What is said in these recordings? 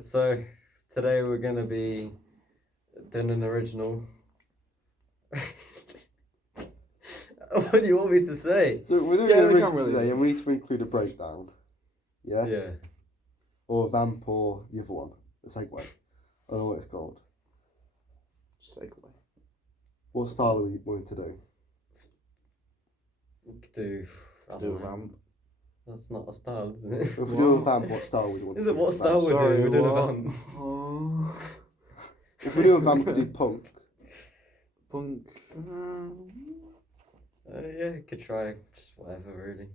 So today we're gonna be doing an original. What do you want me to say? So we're doing an original today, and we need to include a breakdown. Yeah? Yeah. Or a vamp, or the other one. The segue. I don't know what it's called. Segue. What style are we wanting to do? We could do. I Do don't a know. vamp. That's not a style, is it? If we do a vamp, what style would you want Is to it do? what style we're Sorry, doing? We're doing a what? vamp. Oh. If we do a vamp, we do punk. Punk. Yeah, you could try just whatever, really.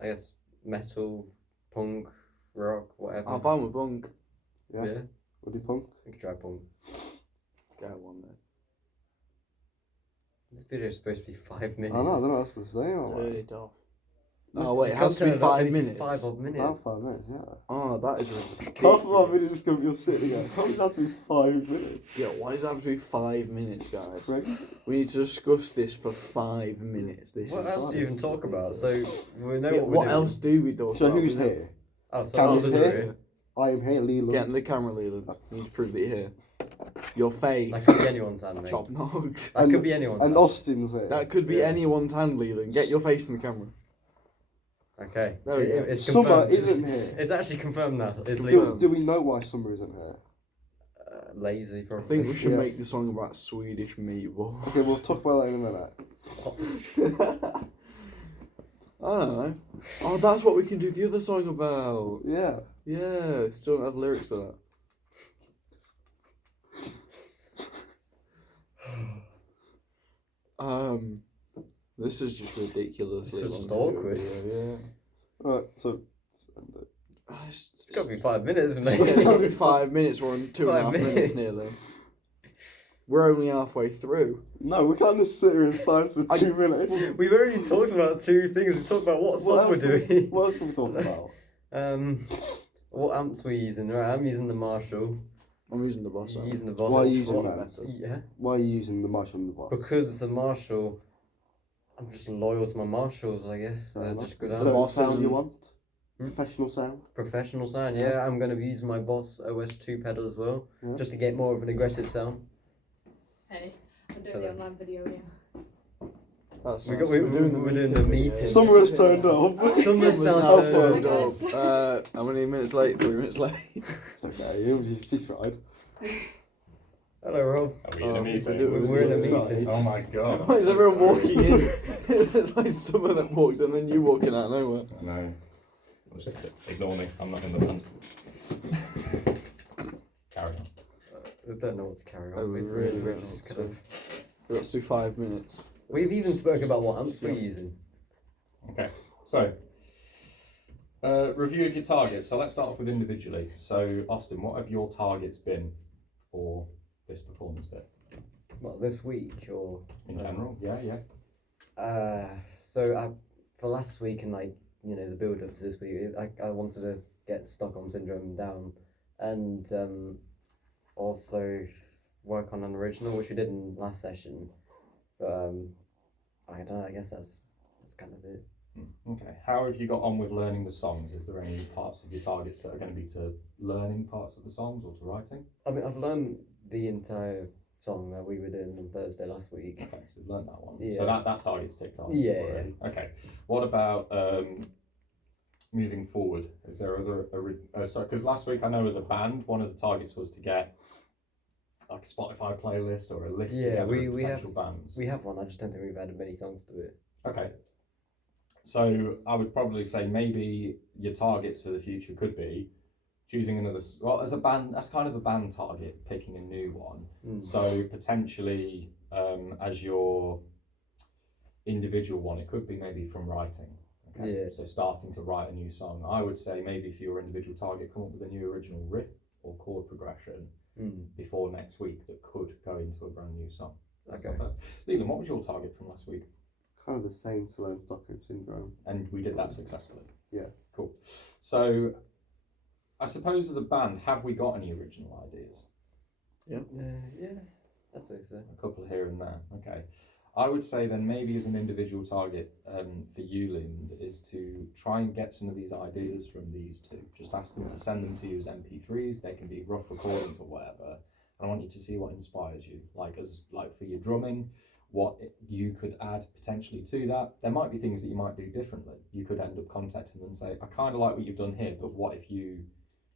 I guess metal, punk, rock, whatever. I'm fine with punk. Yeah? Yeah, We'll do punk. we could try punk. Go on then. This video is supposed to be 5 minutes. I don't know what's to say. Turn it off. Oh You wait, it can't has to be turn it off 5 anything minutes. 5 odd minutes. About 5 minutes, yeah. Oh, that is Half of our ridiculous. videos come you're sitting there. How does it have to be 5 minutes? Yeah, why does it have to be 5 minutes, guys? Crazy. We need to discuss this for 5 minutes. This What is else do you even talk about? So we know Yeah, what we're what doing. else do we talk So about? who's We know- here? Oh, so Cameron's others are here. I am here, Leland. Get in the camera, Leland. You need to prove that you're here. Your face. That could be anyone's hand, mate. Chop nogs. That could be anyone's And hand. Austin's here. That could be Yeah. anyone's hand, Leland. Get your face in the camera. Okay. There we go. It's Summer confirmed. isn't here. It's actually confirmed now. It's confirmed. legal. Do we know why Summer isn't here? Lazy, I probably. think we should Yeah. make the song about Swedish meatball. Okay, we'll talk about that in a minute. I don't know. Oh, that's what we can do the other song about. Yeah. Yeah, still don't have lyrics to that. This is just ridiculously This is long just to do a awkward. video, Alright, so. yeah. It's It's got to be 5 minutes, mate. it's only 5 minutes. We're on 2.5 5 minutes nearly. We're only halfway through. No, we can't just sit here in silence for 2 minutes. We've already talked about 2 things. We talked about what song we're doing. What else can we talk about? What amps we're using, right? I'm using the Marshall. I'm using the boss. You're using the Boss. Why are you amp. using What? that? Yeah. Why are you using the Marshall and the Boss? Because the Marshall, I'm just loyal to my Marshalls, I guess. Fair They're enough. just good So amps. what Boss sound you isn't- want? Hmm? Professional sound? Professional sound, yeah. I'm going to be using my Boss OS2 pedal as well, Yeah. just to get more of an aggressive sound. Hey, I'm doing the online video, yeah. That's We're nice. doing the meeting. Summer has turned up. Summer's Summer's now now turned turned up. up. How many minutes late? 3 minutes late. It's okay, she's tried. Hello, Rob. Are we in a Oh, meeting? We're in a Right. meeting. Oh my god. Why is everyone walking in? It's like some of them walked and then you walking out of nowhere. No. Just ignore me. I'm not in the band. Carry on. I don't know what to carry on Oh, with. really, We're really just not. kind of- Let's do 5 minutes. We've even spoken about what amps we're using. Okay. So, review of your targets. So let's start off with individually. So, Austin, what have your targets been for this performance bit? Well, this week or In general? Yeah, yeah. So for last week and the build up to this week, I wanted to get Stockholm Syndrome down and also work on an original, which we did in last session. But I don't know. I guess that's kind of it. Okay. How have you got on with learning the songs? Is there any parts of your targets that are going to be to learning parts of the songs or to writing? I mean, I've learned the entire song that we were doing on Thursday last week. Okay, so you've learned that one. Yeah. So that target's ticked off Yeah, already. Okay. What about moving forward? Is there other because last week I know as a band one of the targets was to get like a Spotify playlist or a list Yeah, together we of have- potential bands. We have one. I just don't think we've added many songs to it. Okay. So I would probably say maybe your targets for the future could be choosing another. Well, as a band, that's kind of a band target, picking a new one. Mm. So potentially, as your individual one, it could be maybe from writing. Okay. Yeah. So starting to write a new song, I would say maybe for your individual target, come up with a new original riff or chord progression before next week that could go into a brand new song. That's Okay. not bad. Leland, what was your target from last week? Kind of the same to learn Stockholm Syndrome. And we did that successfully. Yeah. Cool. So, I suppose as a band, have we got any original ideas? Yeah, I'd say so. A couple here and there. Okay. I would say then maybe as an individual target for you, Liam, is to try and get some of these ideas from these two. Just ask them to send them to you as MP3s. They can be rough recordings or whatever. And I want you to see what inspires you. Like for your drumming, what you could add potentially to that. There might be things that you might do differently. You could end up contacting them and say, I kind of like what you've done here, but what if you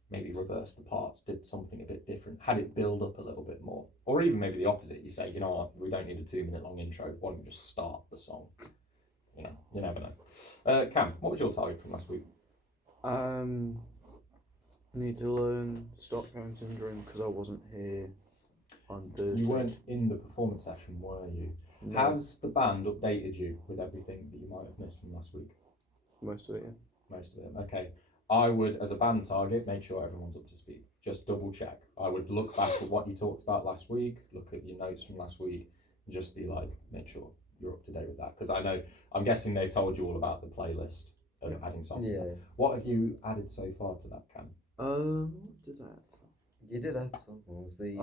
maybe reverse the parts, did something a bit different, had it build up a little bit more? Or even maybe the opposite, you say, you know what, we don't need a 2-minute long intro, why don't we just start the song? You know, you never know. Cam, what was your target from last week? Need to learn Stockholm Syndrome because I wasn't here on Thursday. You weren't in the performance session, were you? No, Has the band updated you with everything that you might have missed from last week? most of it, yeah. Most of it, okay. I would, as a band target, make sure everyone's up to speed. Just double check. I would look back at what you talked about last week, look at your notes from last week, and just be like, make sure you're up to date with that. Because I'm guessing they've told you all about the playlist of adding songs. Yeah. What have you added so far to that, Cam? What did that? You did add something. It was the.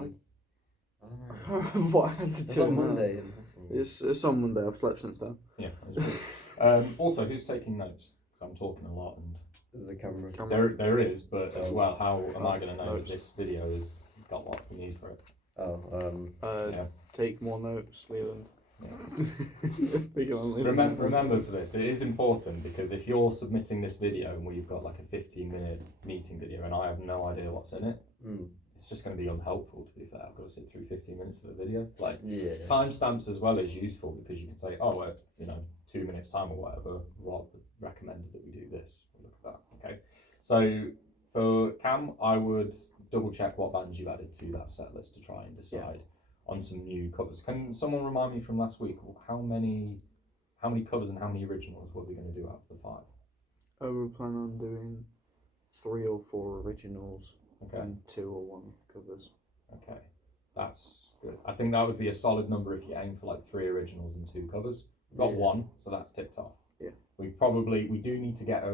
I don't know. I can't remember what I had to It's do on now. Monday. And that's all. It's on Monday. I've slept since then. Yeah, that was good. Also, who's taking notes? 'Cause I'm talking a lot, and There's a camera. there is, but as well, how am I going to know that Notes. this video has got what we need for it? Oh, Yeah. Take more notes, Leland. Yeah. Big on Leland. Remember for this, it is important because if you're submitting this video and we've got like a 15-minute meeting video and I have no idea what's in it, it's just going to be unhelpful, to be fair. I've got to sit through 15 minutes of a video. Like, yeah. timestamps as well is useful because you can say, oh, well, 2 minutes time or whatever, Rob recommended that we do this. We'll look at that. Okay. So for Cam, I would double check what bands you've added to that set list to try and decide on some new covers. Can someone remind me from last week how many covers and how many originals were we going to do out of the 5? We're planning on doing 3 or 4 originals Okay. and 2 or 1 covers. Okay. That's good. I think that would be a solid number if you aim for like 3 originals and 2 covers. We've got Yeah. 1, so that's ticked off. Yeah. We do need to get